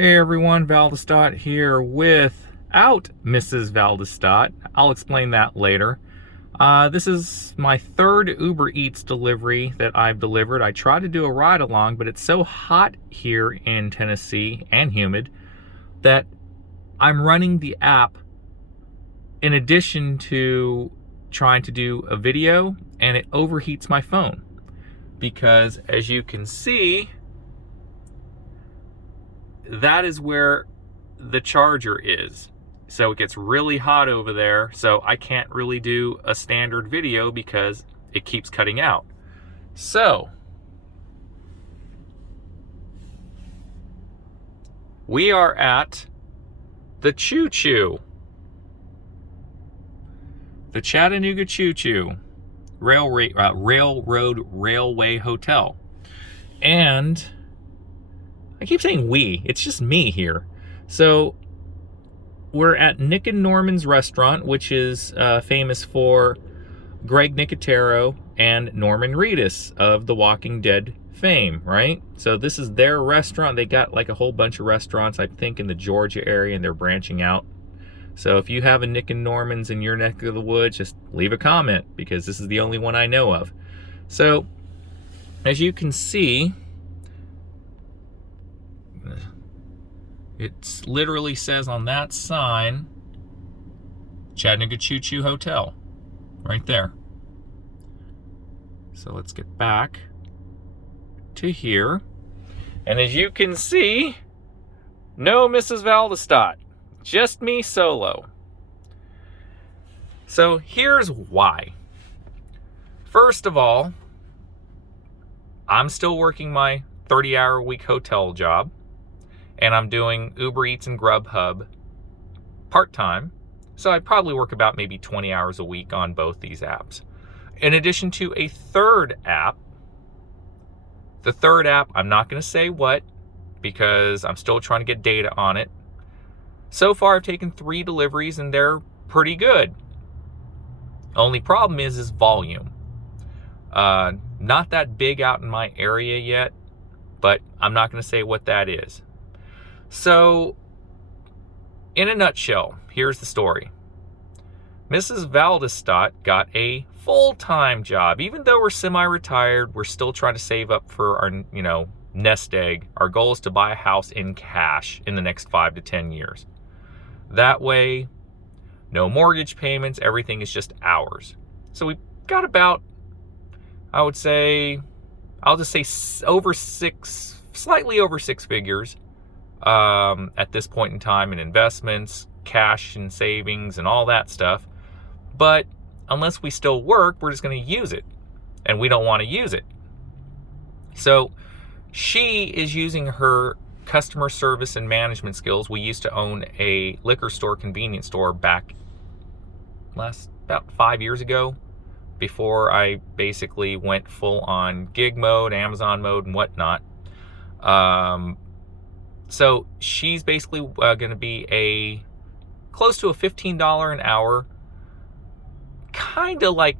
Hey everyone, Valdestot here without Mrs. Valdestot. I'll explain that later. This is my third Uber Eats delivery that I've delivered. I tried to do a ride along, but it's so hot here in Tennessee and humid that I'm running the app in addition to trying to do a video, and it overheats my phone because, as you can see, that is where the charger is. So it gets really hot over there, so I can't really do a standard video because it keeps cutting out. So we are at the Choo Choo, the Chattanooga Choo Choo Railway Hotel. And I keep saying we, it's just me here. So we're at Nick and Norman's restaurant, which is famous for Greg Nicotero and Norman Reedus of The Walking Dead fame, right? So this is their restaurant. They got like a whole bunch of restaurants, I think, in the Georgia area, and they're branching out. So if you have a Nick and Norman's in your neck of the woods, just leave a comment, because this is the only one I know of. So as you can see, it literally says on that sign, Chattanooga Choo Choo Hotel, right there. So let's get back to here. And as you can see, no Mrs. Valdestot, just me solo. So here's why. First of all, I'm still working my 30-hour-a-week hotel job, and I'm doing Uber Eats and Grubhub part-time, so I probably work about maybe 20 hours a week on both these apps. In addition to a third app, the third app, I'm not going to say what, because I'm still trying to get data on it. So far, I've taken 3 deliveries, and they're pretty good. Only problem is volume. Not that big out in my area yet, but I'm not going to say what that is. So, in a nutshell, here's the story. Mrs. Valdestot got a full-time job. Even though we're semi-retired, we're still trying to save up for our, nest egg. Our goal is to buy a house in cash in the next 5 to 10 years. That way, no mortgage payments, everything is just ours. So we've got about, I would say, I'll just say slightly over 6 figures at this point in time in investments, cash and savings and all that stuff. But unless we still work, we're just going to use it, and we don't want to use it. So she is using her customer service and management skills. We used to own a liquor store, convenience store, back about 5 years ago, before I basically went full on gig mode, Amazon mode, and whatnot. So she's basically going to be close to a $15 an hour, kind of like,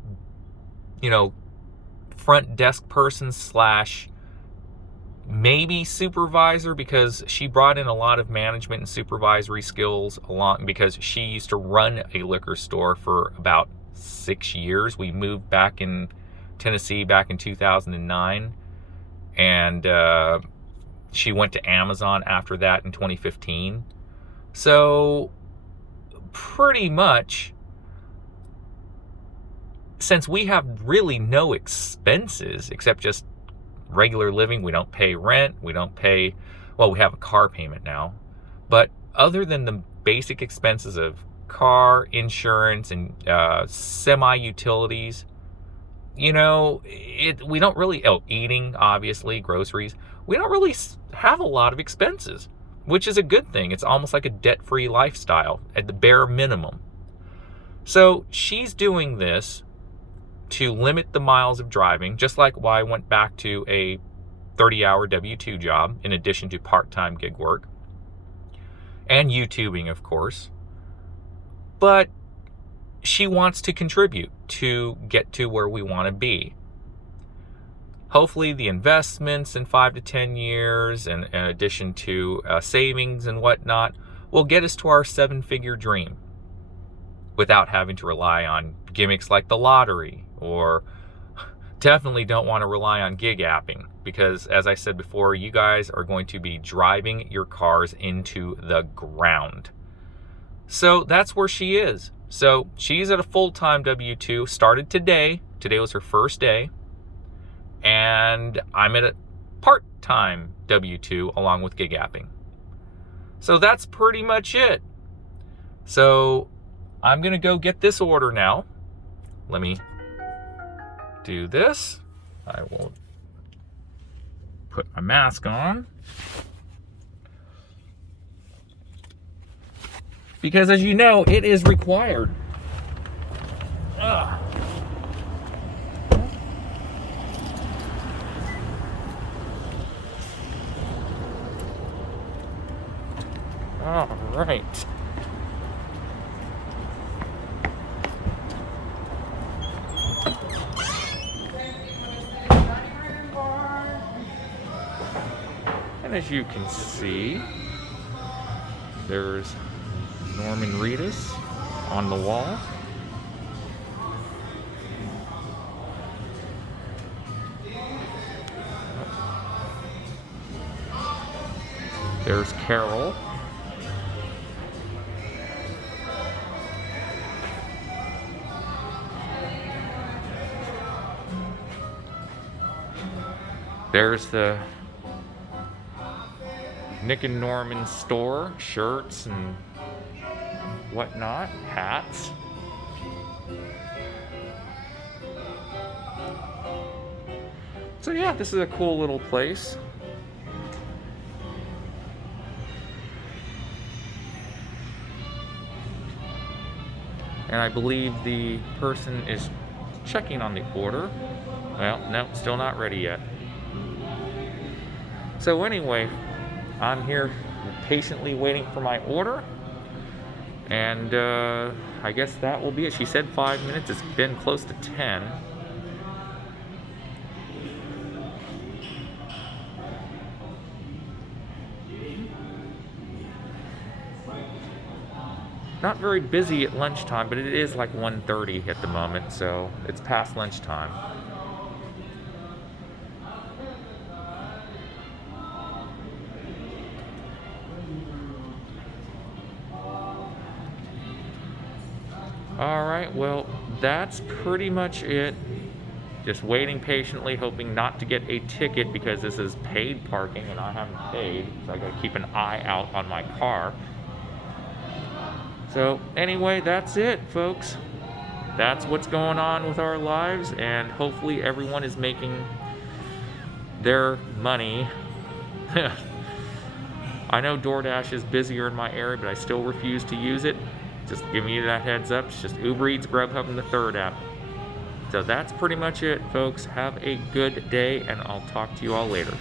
front desk person / maybe supervisor, because she brought in a lot of management and supervisory skills along, because she used to run a liquor store for about 6 years. We moved back in Tennessee back in 2009, and she went to Amazon after that in 2015. So pretty much, since we have really no expenses except just regular living, we don't pay rent, we don't pay, well, we have a car payment now, but other than the basic expenses of car insurance and semi-utilities, we don't really, eating, obviously, groceries, we don't really have a lot of expenses, which is a good thing. It's almost like a debt-free lifestyle at the bare minimum. So she's doing this to limit the miles of driving, just like why I went back to a 30-hour W-2 job in addition to part-time gig work and YouTubing, of course. But she wants to contribute to get to where we want to be. hopefully the investments in 5 to 10 years, and in addition to savings and whatnot, will get us to our 7-figure dream without having to rely on gimmicks like the lottery, or definitely don't want to rely on gig apping, because as I said before, you guys are going to be driving your cars into the ground. So that's where she is. So she's at a full-time W-2, started today. Today was her first day. And I'm at a part-time W-2 along with gig apping. So that's pretty much it. So I'm going to go get this order now. Let me do this. I will put my mask on. Because as you know, it is required. Ugh. All right. And as you can see, there's Norman Reedus on the wall. There's Carol. There's the Nick and Norman store, shirts and whatnot, hats. So yeah, this is a cool little place. And I believe the person is checking on the order. Well, no, still not ready yet. So anyway, I'm here patiently waiting for my order. And I guess that will be it. She said 5 minutes. It's been close to 10. Not very busy at lunchtime, but it is like 1:30 at the moment, so it's past lunchtime. Alright, well, that's pretty much it. Just waiting patiently, hoping not to get a ticket because this is paid parking and I haven't paid, so I gotta keep an eye out on my car. So anyway, that's it, folks. That's what's going on with our lives, and hopefully everyone is making their money. I know DoorDash is busier in my area, but I still refuse to use it. Just giving you that heads up. It's just Ubereats, Grubhub, and the third app. So that's pretty much it, folks. Have a good day, and I'll talk to you all later.